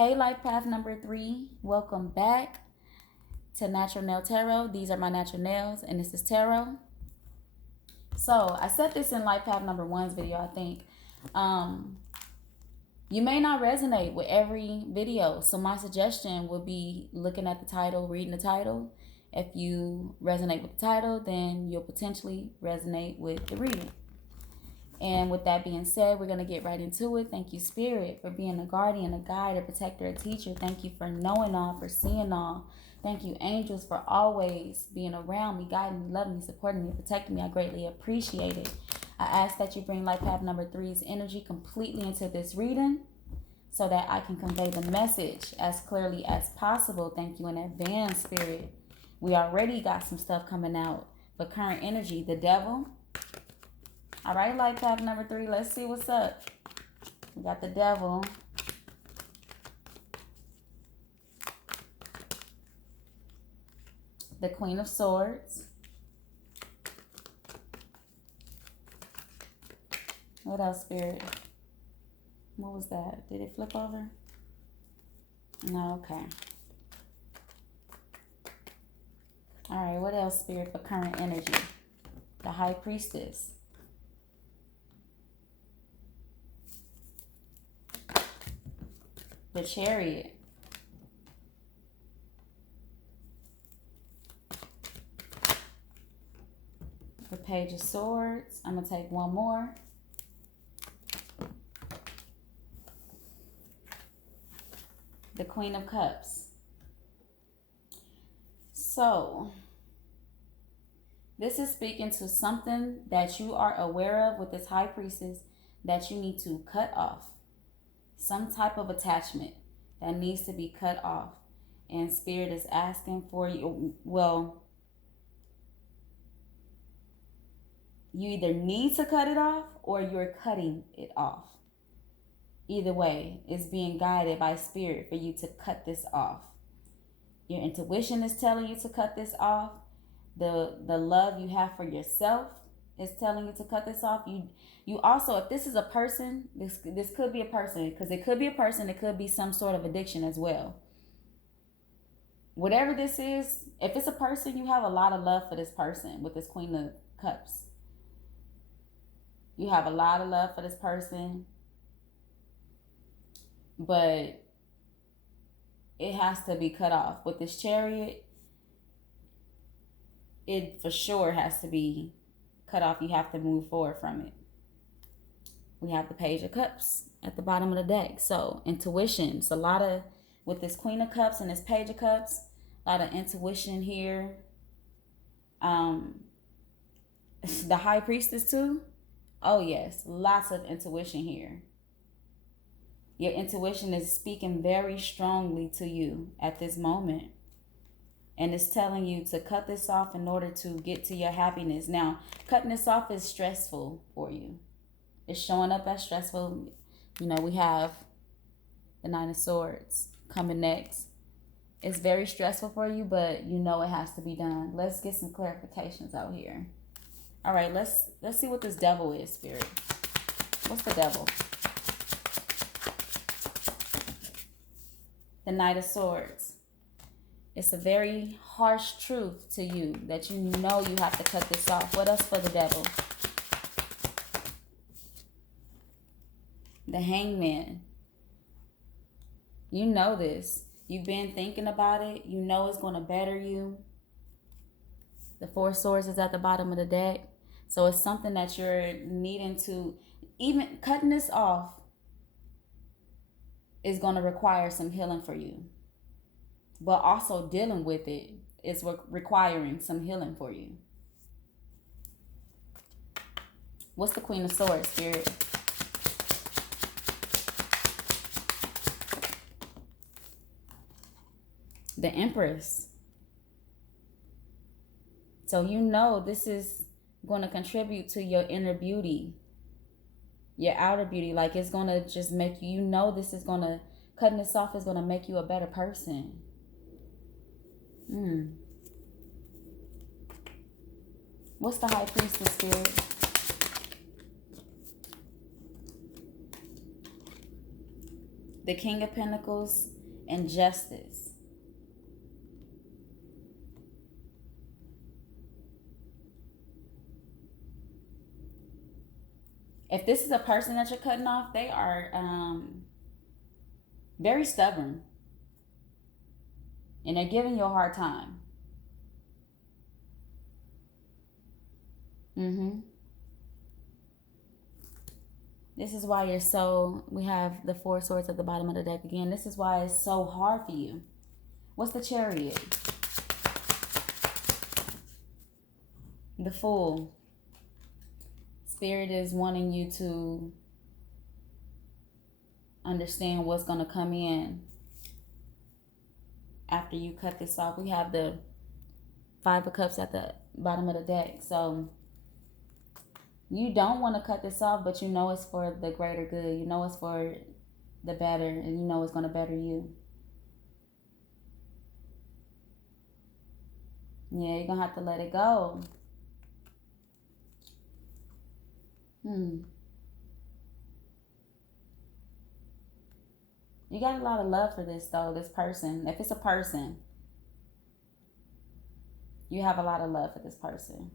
Hey, Life Path number 3. Welcome back to Natural Nail Tarot. These are my natural nails, and this is tarot. So, I said this in Life Path number 1's video, I think. You may not resonate with every video, so my suggestion would be looking at the title, reading the title. If you resonate with the title, then you'll potentially resonate with the reading. And with that being said, we're going to get right into it. Thank you, Spirit, for being a guardian, a guide, a protector, a teacher. Thank you for knowing all, for seeing all. Thank you, angels, for always being around me, guiding me, loving me, supporting me, protecting me. I greatly appreciate it. I ask that you bring Life Path number 3's energy completely into this reading so that I can convey the message as clearly as possible. Thank you in advance, Spirit. We already got some stuff coming out for current energy. The devil. All right, Life Path number 3, let's see what's up. We got the devil. The Queen of Swords. What else, Spirit? What was that? Did it flip over? No, okay. All right, what else, Spirit, for current energy? The High Priestess. The Chariot. The Page of Swords. I'm going to take one more. The Queen of Cups. So, this is speaking to something that you are aware of with this High Priestess that you need to cut off. Some type of attachment that needs to be cut off. And Spirit is asking for you. Well, you either need to cut it off or you're cutting it off. Either way, it's being guided by Spirit for you to cut this off. Your intuition is telling you to cut this off. The love you have for yourself is telling you to cut this off. You also, if this is a person, this could be a person, because it could be a person, it could be some sort of addiction as well. Whatever this is, if it's a person, you have a lot of love for this person with this Queen of Cups. You have a lot of love for this person, but it has to be cut off. With this Chariot, it for sure has to be cut off. You have to move forward from it. We have the Page of Cups at the bottom of the deck. So intuition. It's a lot of, with this Queen of Cups and this Page of Cups, a lot of intuition here. The High Priestess too. Oh yes, lots of intuition here. Your intuition is speaking very strongly to you at this moment. And it's telling you to cut this off in order to get to your happiness. Now, cutting this off is stressful for you. It's showing up as stressful. You know, we have the Nine of Swords coming next. It's very stressful for you, but you know it has to be done. Let's get some clarifications out here. All right, let's see what this devil is, Spirit. What's the devil? The Knight of Swords. It's a very harsh truth to you that you know you have to cut this off. What else for the devil? The Hangman. You know this. You've been thinking about it. You know it's going to better you. The Four Swords is at the bottom of the deck. So it's something that you're needing to, even cutting this off is going to require some healing for you. But also dealing with it is requiring some healing for you. What's the Queen of Swords, Spirit? The Empress. So you know this is going to contribute to your inner beauty, your outer beauty. Like it's going to just make you, you know this is going to, cutting this off is going to make you a better person. What's the High Priestess, Spirit? The King of Pentacles and Justice. If this is a person that you're cutting off, they are very stubborn. And they're giving you a hard time. This is why you're so... We have the Four Swords at the bottom of the deck again. This is why it's so hard for you. What's the Chariot? The Fool. Spirit is wanting you to understand what's going to come in after you cut this off. We have the Five of Cups at the bottom of the deck. So you don't want to cut this off, but you know it's for the greater good. You know it's for the better, and you know it's going to better you. Yeah, you're going to have to let it go. You got a lot of love for this, though, this person. If it's a person, you have a lot of love for this person.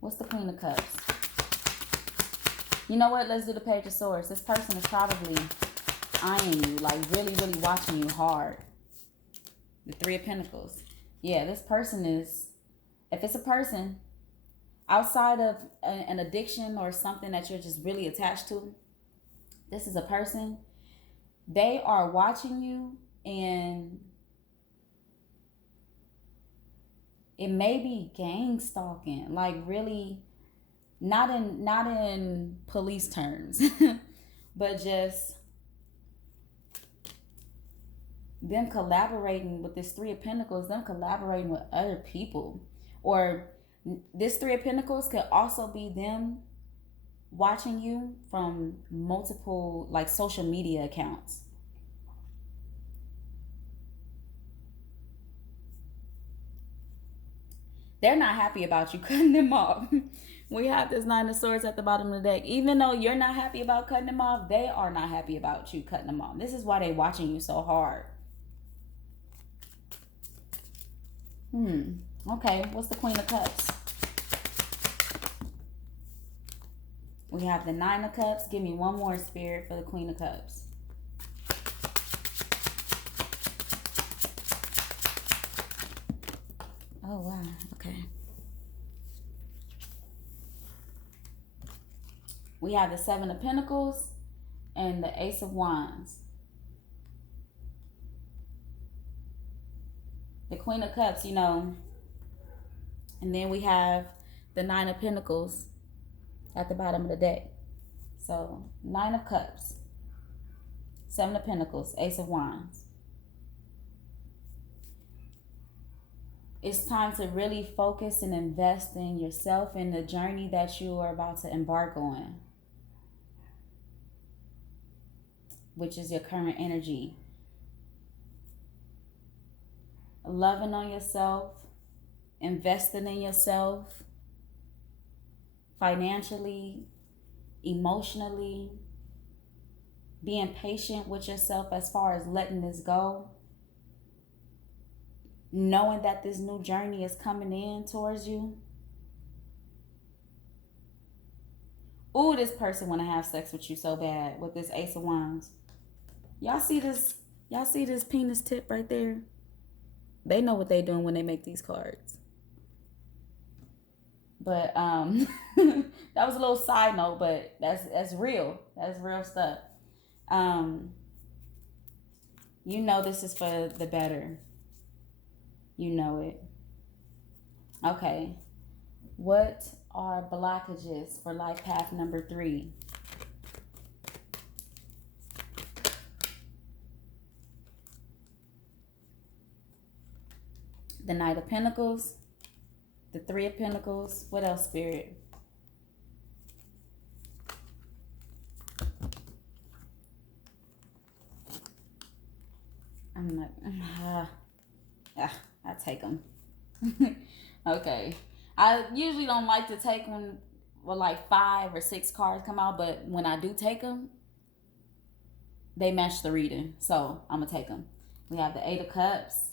What's the Queen of Cups? You know what? Let's do the Page of Swords. This person is probably eyeing you, like really, really watching you hard. The Three of Pentacles. Yeah, this person is, if it's a person, outside of an addiction or something that you're just really attached to, this is a person. They are watching you, and it may be gang stalking, like really, not in police terms, but just them collaborating with this Three of Pentacles, them collaborating with other people. Or this Three of Pentacles could also be them watching you from multiple, like, social media accounts. They're not happy about you cutting them off. We have this Nine of Swords at the bottom of the deck. Even though you're not happy about cutting them off, they are not happy about you cutting them off. This is why they're watching you so hard. Okay, what's the Queen of Cups? We have the Nine of Cups. Give me one more, Spirit, for the Queen of Cups. Oh, wow. Okay. We have the Seven of Pentacles and the Ace of Wands. The Queen of Cups, you know, and then we have the Nine of Pentacles at the bottom of the deck. So, Nine of Cups, Seven of Pentacles, Ace of Wands. It's time to really focus and invest in yourself and the journey that you are about to embark on, which is your current energy. Loving on yourself, investing in yourself, financially, emotionally, being patient with yourself as far as letting this go, knowing that this new journey is coming in towards you. Ooh, this person want to have sex with you so bad with this Ace of Wands. Y'all see this? Y'all see this penis tip right there? They know what they're doing when they make these cards. But that was a little side note, but that's real. That's real stuff. You know this is for the better. You know it. Okay. What are blockages for life path number 3? The Knight of Pentacles, the Three of Pentacles. What else, Spirit? I'm not... I take them. Okay. I usually don't like to take them when like 5 or 6 cards come out, but when I do take them, they match the reading. So I'm going to take them. We have the Eight of Cups,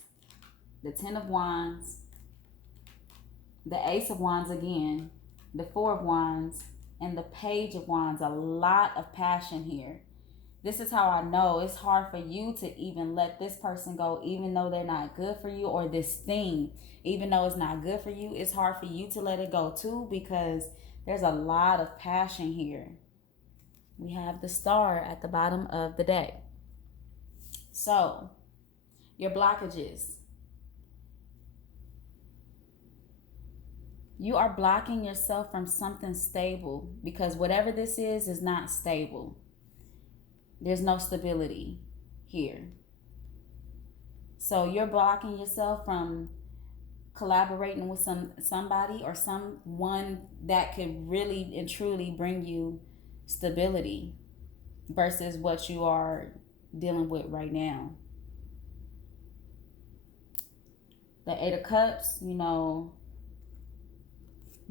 the Ten of Wands, the Ace of Wands again, the Four of Wands, and the Page of Wands. A lot of passion here. This is how I know it's hard for you to even let this person go, even though they're not good for you, or this thing, even though it's not good for you. It's hard for you to let it go too, because there's a lot of passion here. We have the Star at the bottom of the deck. So, your blockages. You are blocking yourself from something stable, because whatever this is not stable. There's no stability here. So you're blocking yourself from collaborating with somebody or someone that could really and truly bring you stability versus what you are dealing with right now. The Eight of Cups, you know,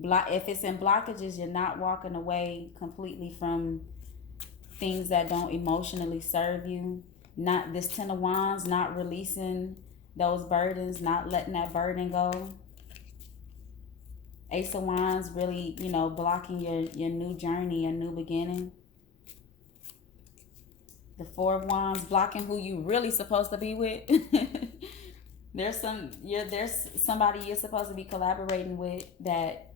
if it's in blockages, you're not walking away completely from things that don't emotionally serve you. Not this Ten of Wands, not releasing those burdens, not letting that burden go. Ace of Wands, really, you know, blocking your new journey, your new beginning. The Four of Wands, blocking who you really supposed to be with. There's somebody you're supposed to be collaborating with that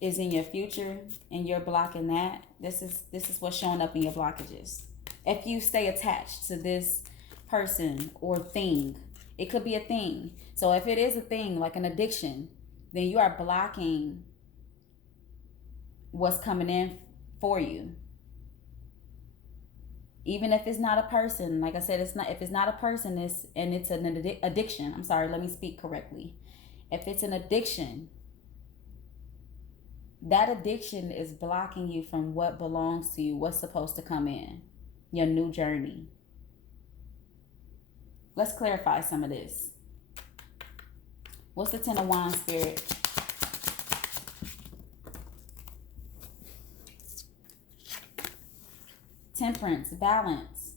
is in your future, and you're blocking that. This is what's showing up in your blockages. If you stay attached to this person or thing, it could be a thing. So if it is a thing, like an addiction, then you are blocking what's coming in for you. Even if it's not a person, like I said, it's not. If it's not a person, it's an addiction. I'm sorry, let me speak correctly. If it's an addiction, that addiction is blocking you from what belongs to you, what's supposed to come in, your new journey. Let's clarify some of this. What's the Ten of Wands, Spirit? Temperance, balance.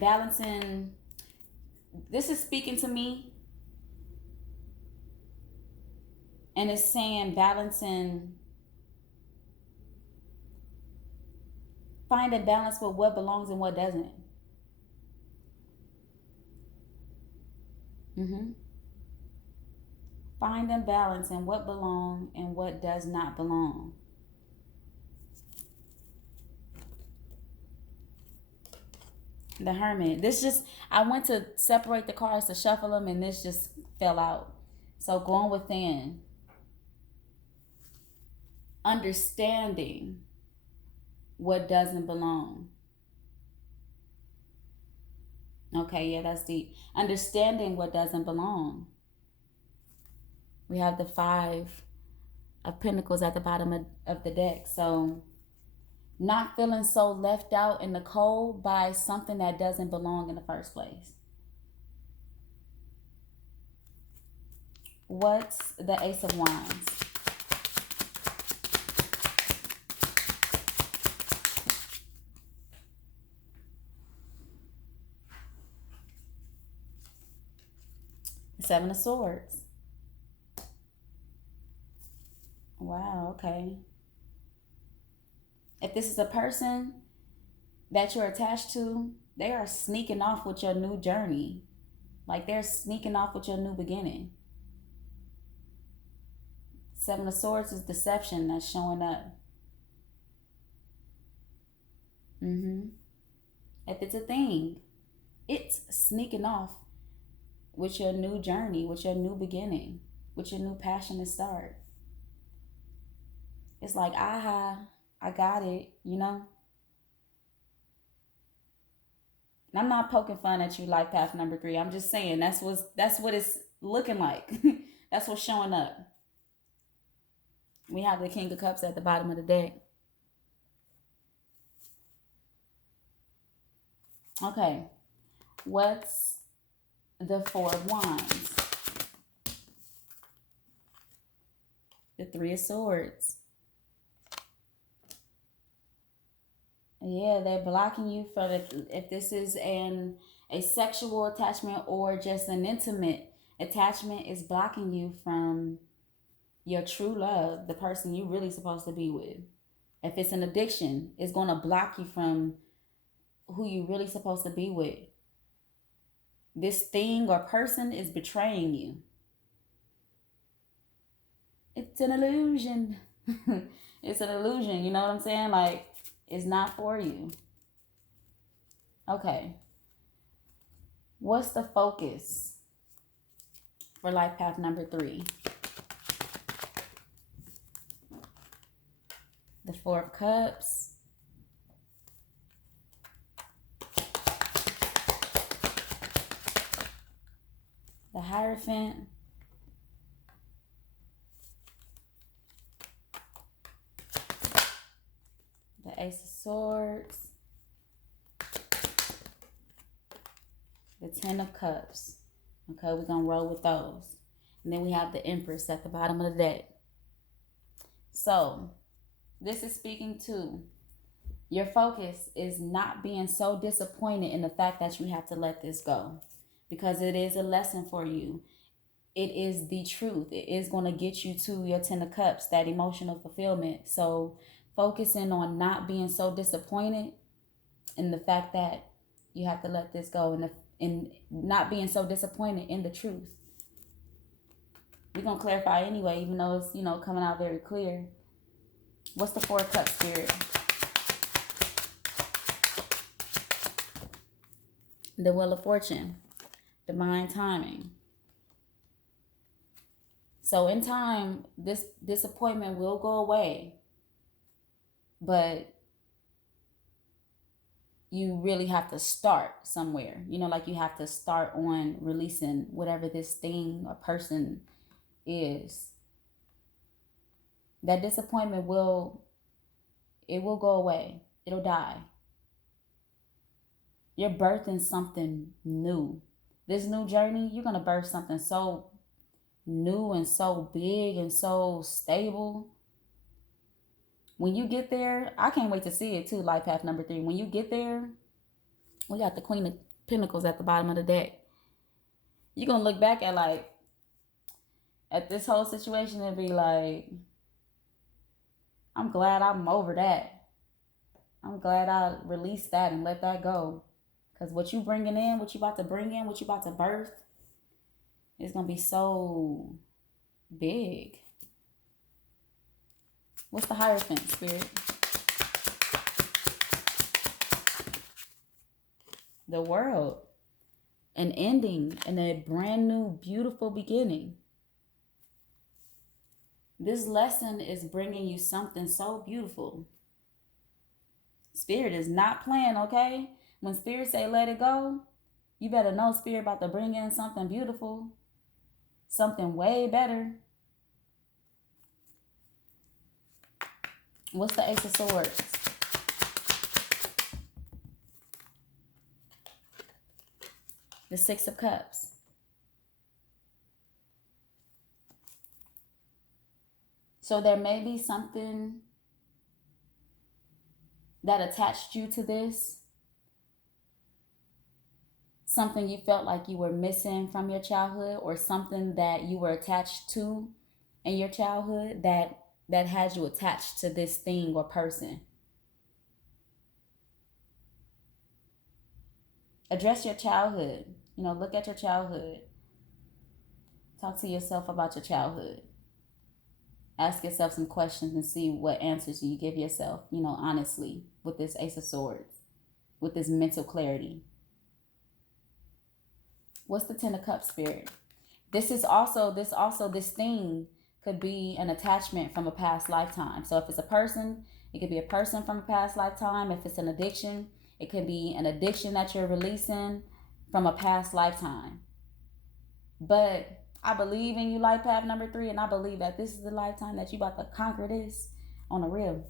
Balancing. This is speaking to me. And it's saying balancing, find a balance with what belongs and what doesn't. Find a balance in what belongs and what does not belong. The Hermit. This just, I went to separate the cards to shuffle them, and this just fell out. So going within. Understanding what doesn't belong. Okay, yeah, that's deep. Understanding what doesn't belong. We have the Five of Pentacles at the bottom of the deck. So not feeling so left out in the cold by something that doesn't belong in the first place. What's the Ace of Wands? Seven of Swords. Wow, okay. If this is a person that you're attached to, they are sneaking off with your new journey. Like they're sneaking off with your new beginning. Seven of Swords is deception that's showing up. If it's a thing, it's sneaking off with your new journey, with your new beginning, with your new passionate start. It's like, aha, I got it, you know? And I'm not poking fun at you, life path number 3. I'm just saying that's what it's looking like. That's what's showing up. We have the King of Cups at the bottom of the deck. Okay. What's the Four of Wands? The Three of Swords. Yeah, they're blocking you for if this is a sexual attachment or just an intimate attachment, is blocking you from your true love, the person you really supposed to be with. If it's an addiction, it's going to block you from who you really supposed to be with. This thing or person is betraying you. It's an illusion. It's an illusion, you know what I'm saying? Like, it's not for you. Okay. What's the focus for life path number 3? The Four of Cups. The Hierophant. The Ace of Swords. The Ten of Cups. Okay, we're going to roll with those. And then we have the Empress at the bottom of the deck. So, this is speaking to your focus is not being so disappointed in the fact that you have to let this go. Because it is a lesson for you. It is the truth. It is going to get you to your Ten of Cups, that emotional fulfillment. So, focusing on not being so disappointed in the fact that you have to let this go, and not being so disappointed in the truth. We're going to clarify anyway, even though it's, coming out very clear. What's the Four of Cups, Spirit? The Wheel of Fortune. Divine timing. So in time, this disappointment will go away. But you really have to start somewhere. Like you have to start on releasing whatever this thing or person is. That disappointment will go away. It'll die. You're birthing something new. This new journey, you're going to birth something so new and so big and so stable. When you get there, I can't wait to see it too, life path number 3. When you get there, we got the Queen of Pentacles at the bottom of the deck. You're going to look back at this whole situation and be like, I'm glad I'm over that. I'm glad I released that and let that go. Because what you bringing in, what you about to bring in, what you about to birth, is going to be so big. What's the Hierophant, Spirit? The World. An ending and a brand new, beautiful beginning. This lesson is bringing you something so beautiful. Spirit is not playing, okay? When Spirit say let it go, you better know Spirit about to bring in something beautiful. Something way better. What's the Ace of Swords? The Six of Cups. So there may be something that attached you to this. Something you felt like you were missing from your childhood, or something that you were attached to in your childhood that had you attached to this thing or person. Address your childhood. Look at your childhood. Talk to yourself about your childhood. Ask yourself some questions and see what answers you give yourself, honestly, with this Ace of Swords, with this mental clarity. What's the Ten of Cups, Spirit? This thing could be an attachment from a past lifetime. So if it's a person, it could be a person from a past lifetime. If it's an addiction, it could be an addiction that you're releasing from a past lifetime. But I believe in you, life path number 3, and I believe that this is the lifetime that you about to conquer this on the real.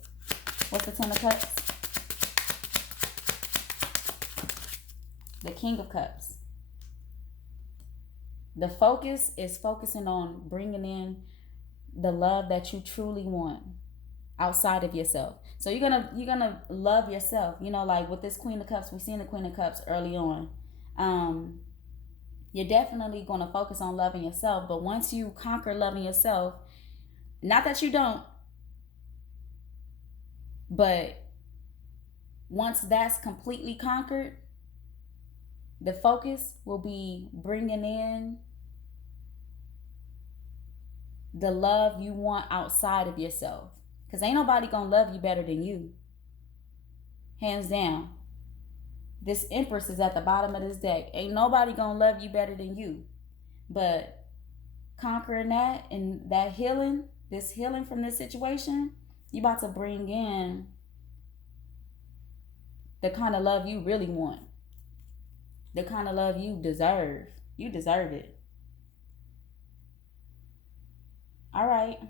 What's the Ten of Cups? The King of Cups. The focus is focusing on bringing in the love that you truly want outside of yourself. So you're gonna love yourself. You know, like with this Queen of Cups, we seen the Queen of Cups early on. Um, you're definitely gonna focus on loving yourself. But once you conquer loving yourself, not that you don't, but once that's completely conquered, the focus will be bringing in the love you want outside of yourself. Because ain't nobody gonna love you better than you. Hands down. This Empress is at the bottom of this deck. Ain't nobody gonna love you better than you. But conquering that and that healing, this healing from this situation, you about to bring in the kind of love you really want. The kind of love you deserve. You deserve it. All right.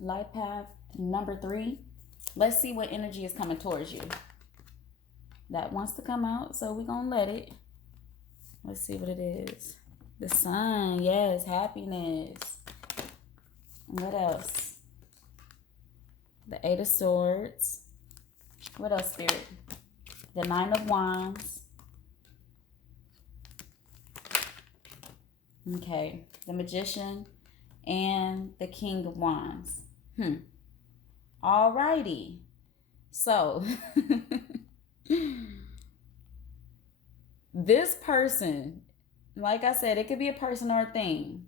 Life path number 3. Let's see what energy is coming towards you. That wants to come out, so we're going to let it. Let's see what it is. The Sun. Yes, happiness. What else? The 8 of Swords. What else, Spirit? The 9 of Wands. Okay. The Magician and the King of Wands. Alrighty. So, this person, like I said, it could be a person or a thing.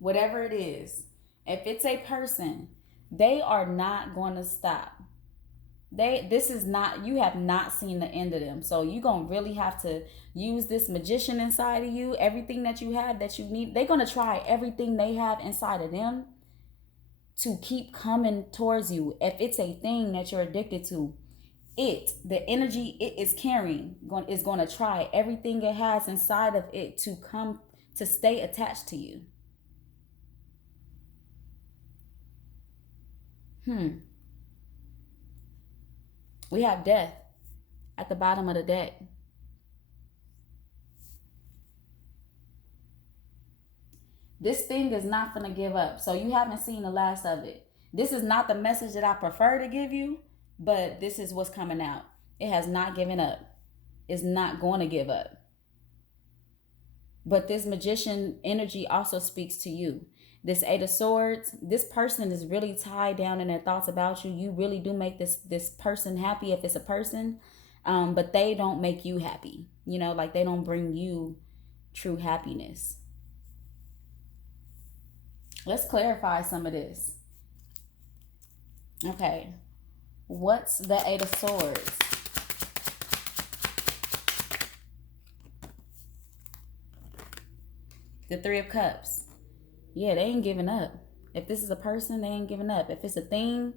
Whatever it is. If it's a person, they are not going to stop. You have not seen the end of them. So you're going to really have to use this magician inside of you. Everything that you have that you need. They're going to try everything they have inside of them to keep coming towards you. If it's a thing that you're addicted to, the energy it is carrying is going to try everything it has inside of it to come to stay attached to you. We have death at the bottom of the deck. This thing is not going to give up. So you haven't seen the last of it. This is not the message that I prefer to give you, but this is what's coming out. It has not given up. It's not going to give up. But this magician energy also speaks to you. This 8 of Swords, this person is really tied down in their thoughts about you. You really do make this person happy if it's a person, but they don't make you happy. You know, like they don't bring you true happiness. Let's clarify some of this. Okay. What's the 8 of Swords? The 3 of Cups. Yeah, they ain't giving up. If this is a person, they ain't giving up. If it's a thing,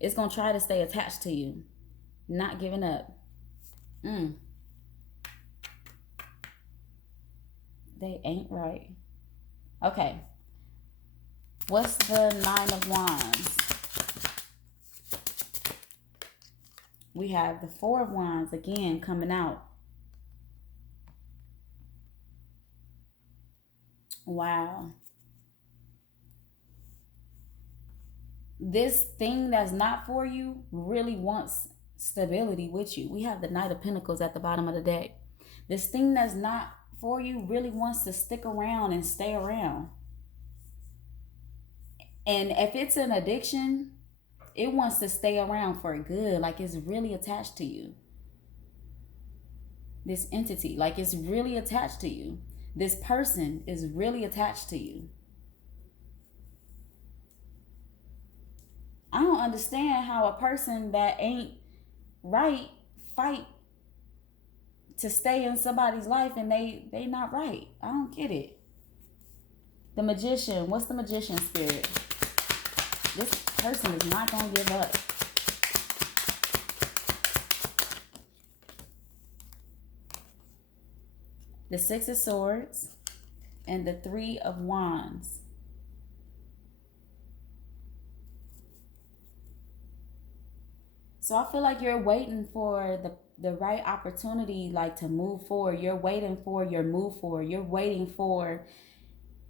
it's going to try to stay attached to you. Not giving up. They ain't right. Okay. What's the 9 of Wands? We have the 4 of Wands again coming out. Wow. This thing that's not for you really wants stability with you. We have the Knight of Pentacles at the bottom of the deck. This thing that's not for you really wants to stick around and stay around. And if it's an addiction, it wants to stay around for good. Like it's really attached to you. This entity, like it's really attached to you. This person is really attached to you. I don't understand how a person that ain't right fight to stay in somebody's life and they not right. I don't get it. The Magician. What's the Magician spirit? This person is not going to give up. The 6 of Swords and the 3 of Wands. So I feel like you're waiting for the right opportunity, like to move forward. You're waiting for your move forward. You're waiting for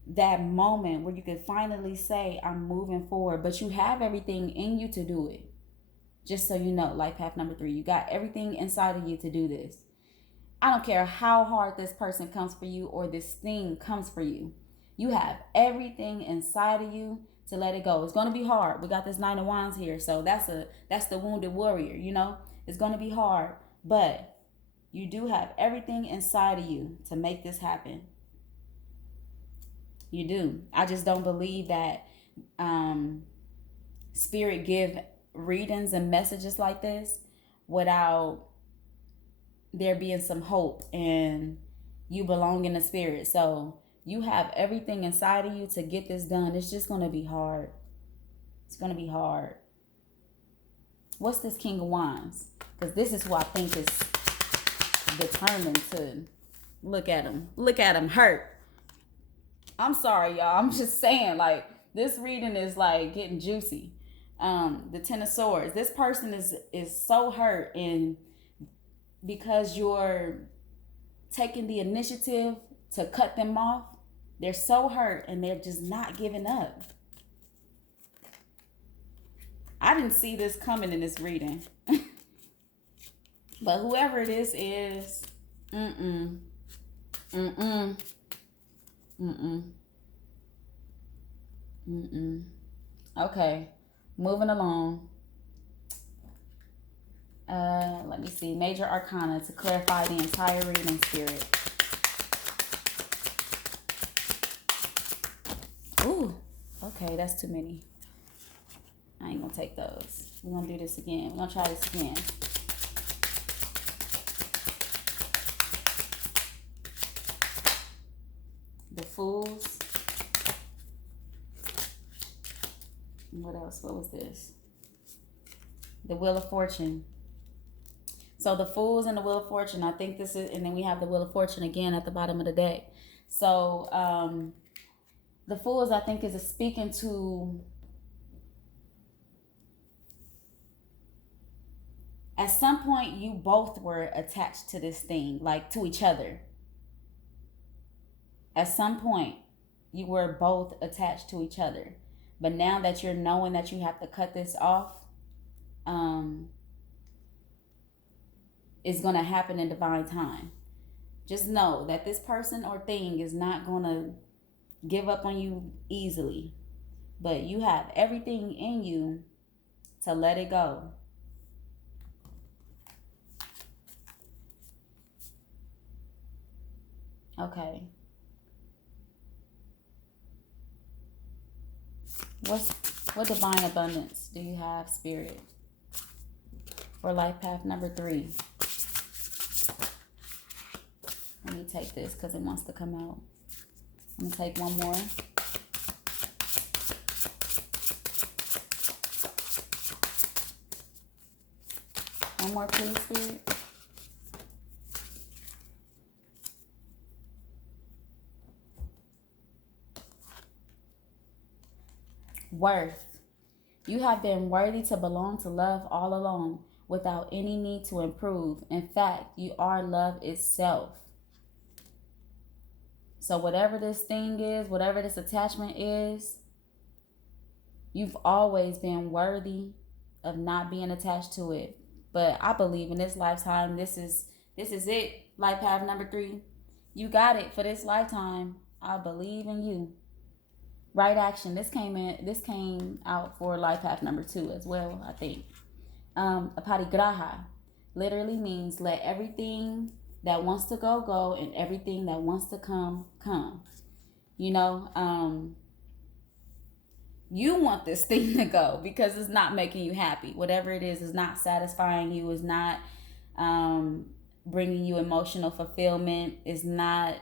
that moment where you can finally say, I'm moving forward, but you have everything in you to do it. Just so you know, life path number 3, you got everything inside of you to do this. I don't care how hard this person comes for you or this thing comes for you. You have everything inside of you to let it go. It's going to be hard. We got this 9 of Wands here. So that's the wounded warrior, you know? It's going to be hard, but you do have everything inside of you to make this happen. You do. I just don't believe that Spirit give readings and messages like this without there being some hope and you belong in the Spirit. So you have everything inside of you to get this done. It's just going to be hard. It's going to be hard. What's this King of Wands? Because this is who I think is determined to look at him. Look at him hurt. I'm sorry, y'all. I'm just saying, like, this reading is like getting juicy. The 10 of Swords. This person is so hurt, and because you're taking the initiative to cut them off, they're so hurt and they're just not giving up. I didn't see this coming in this reading. But whoever it is, okay, moving along. Let me see. Major Arcana to clarify the entire reading, Spirit. Ooh, okay, that's too many. I ain't gonna take those. We're gonna do this again. We're gonna try this again. The Fools. What else? What was this? The Wheel of Fortune. So the Fools and the Wheel of Fortune, I think this is, and then we have the Wheel of Fortune again at the bottom of the deck. So the Fools, I think, is speaking to, at some point you both were attached to this thing, like to each other. At some point you were both attached to each other. But now that you're knowing that you have to cut this off, it's going to happen in divine time. Just know that this person or thing is not going to give up on you easily. But you have everything in you to let it go. Okay. What divine abundance do you have, Spirit, for life path number 3? Let me take this because it wants to come out. I'm going to take one more. One more, please, Spirit. Worth. You have been worthy to belong to love all along without any need to improve. In fact, you are love itself. So whatever this thing is, whatever this attachment is, you've always been worthy of not being attached to it. But I believe in this lifetime, this is it. Life path number 3. You got it for this lifetime. I believe in you. Right action. This came out for life path number 2 as well, I think. Aparigraha literally means let everything that wants to go, go, and everything that wants to come, come. You know, you want this thing to go because it's not making you happy. Whatever it is not satisfying you, is not bringing you emotional fulfillment, is not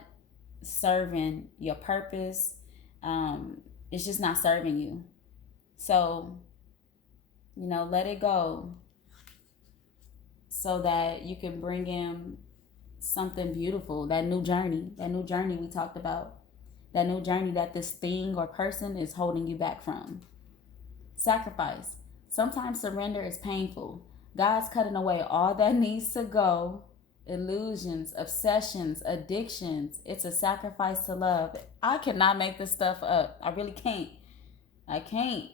serving your purpose. It's just not serving you. So, you know, let it go so that you can bring in something beautiful, that new journey we talked about, that new journey that this thing or person is holding you back from. Sacrifice. Sometimes surrender is painful. God's cutting away all that needs to go illusions, obsessions, addictions. It's a sacrifice to love. I cannot make this stuff up. I really can't. I can't.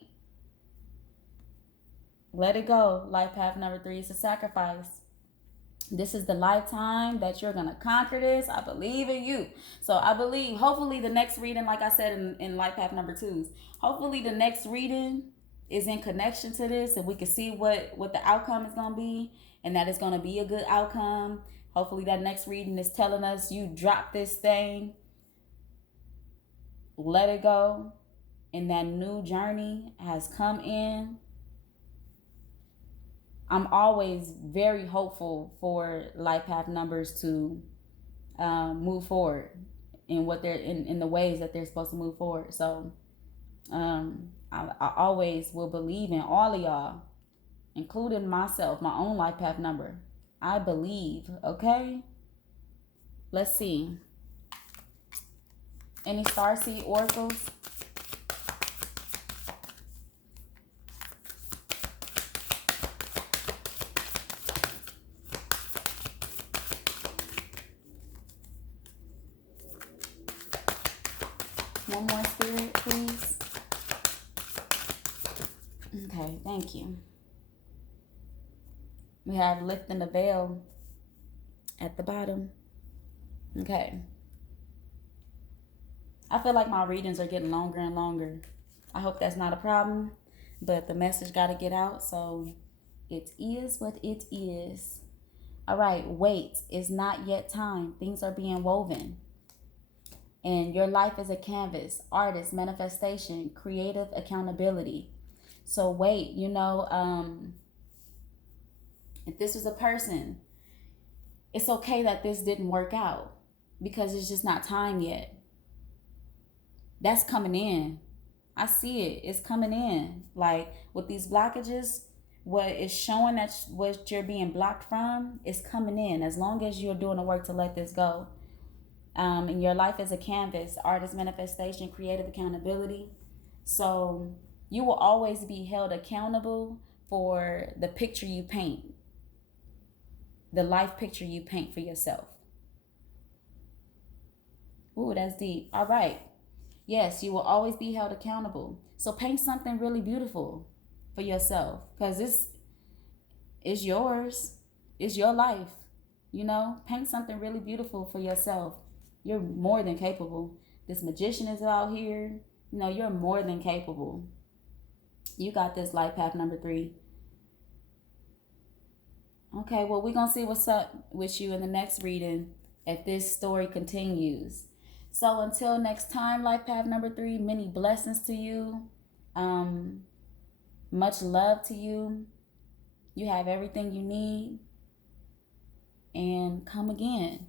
Let it go. Life path number 3 is a sacrifice. This is the lifetime that you're going to conquer this. I believe in you. So I believe, hopefully the next reading, like I said in life path number 2, hopefully the next reading is in connection to this and we can see what the outcome is going to be, and that it's going to be a good outcome. Hopefully that next reading is telling us you drop this thing, let it go, and that new journey has come in. I'm always very hopeful for life path numbers to move forward in what they're in the ways that they're supposed to move forward. So I always will believe in all of y'all, including myself, my own life path number. I believe. Okay, let's see. Any starseed oracles? One more, Spirit, please. Okay, thank you. We have lifting the veil at the bottom. Okay. I feel like my readings are getting longer and longer. I hope that's not a problem, but the message got to get out, so it is what it is. All right, wait. It's not yet time. Things are being woven. And your life is a canvas, artist, manifestation, creative accountability. So wait, if this was a person, it's okay that this didn't work out because it's just not time yet. That's coming in. I see it. It's coming in. Like with these blockages, what is showing that what you're being blocked from is coming in as long as you're doing the work to let this go. And your life is a canvas, artist, manifestation, creative accountability. So you will always be held accountable for the picture you paint, the life picture you paint for yourself. Ooh, that's deep. All right. Yes, you will always be held accountable. So paint something really beautiful for yourself because it's yours. It's your life. Paint something really beautiful for yourself. You're more than capable. This magician is out here. You're more than capable. You got this, life path number 3. Okay, well, we're going to see what's up with you in the next reading if this story continues. So until next time, life path number 3, many blessings to you. Much love to you. You have everything you need. And come again.